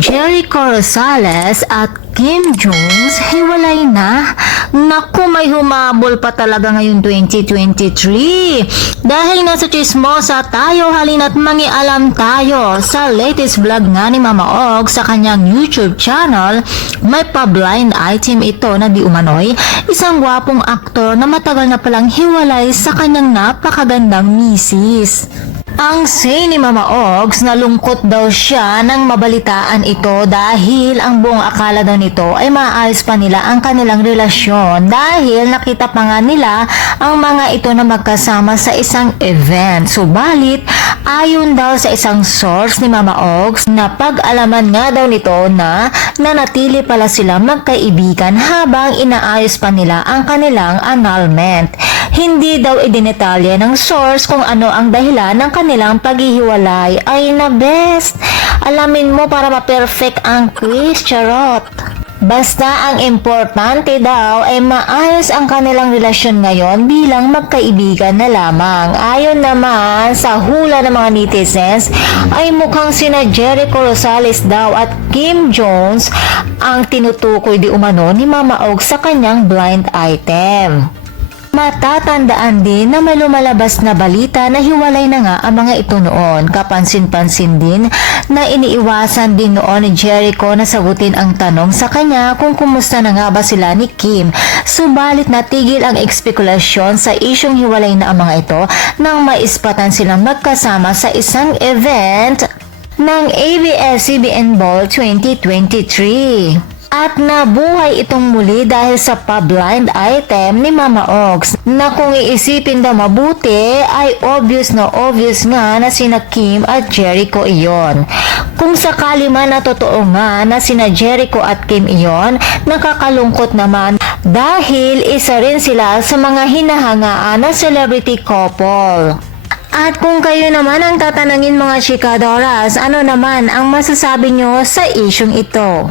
Jericho Rosales at Kim Jones hiwalay na. Naku, may humabol pa talaga ngayon 2023. Dahil nasa chismosa tayo, halina't mangialam tayo sa latest vlog nga ni Mama Og sa kanyang YouTube channel. May pa-blind item ito na di umano'y isang gwapong aktor na matagal na palang hiwalay sa kanyang napakagandang misis. Ang say ni Mama Ogs, nalungkot daw siya nang mabalitaan ito dahil ang buong akala daw nito ay maayos pa nila ang kanilang relasyon dahil nakita pa nga nila ang mga ito na magkasama sa isang event. Subalit, ayon daw sa isang source ni Mama Ogs na pag-alaman nga daw nito na nanatili pala sila magkaibigan habang inaayos pa nila ang kanilang annulment. Hindi daw idinetalye ng source kung ano ang dahilan ng kanilang paghihiwalay. Ay na best! Alamin mo para ma-perfect ang quiz, charot! Basta ang importante daw ay maayos ang kanilang relasyon ngayon bilang magkaibigan na lamang. Ayon naman sa hula ng mga netizens ay mukhang sina Jericho Rosales daw at Kim Jones ang tinutukoy di umano ni Mama Og sa kanyang blind item. Matatandaan din na may lumalabas na balita na hiwalay na nga ang mga ito noon. Kapansin-pansin din na iniiwasan din noon ni Jericho na sagutin ang tanong sa kanya kung kumusta na nga ba sila ni Kim. Subalit natigil ang ekspekulasyon sa isyong hiwalay na ang mga ito nang maispatan silang magkasama sa isang event ng ABS-CBN Ball 2023. At nabuhay itong muli dahil sa pa-blind item ni Mama Ogs na kung iisipin daw mabuti ay obvious nga na sina Kim at Jericho iyon. Kung sakali man na totoo nga na sina Jericho at Kim iyon, nakakalungkot naman dahil isa rin sila sa mga hinahangaan na celebrity couple. At kung kayo naman ang tatanungin mga chikadoras, ano naman ang masasabi nyo sa isyong ito?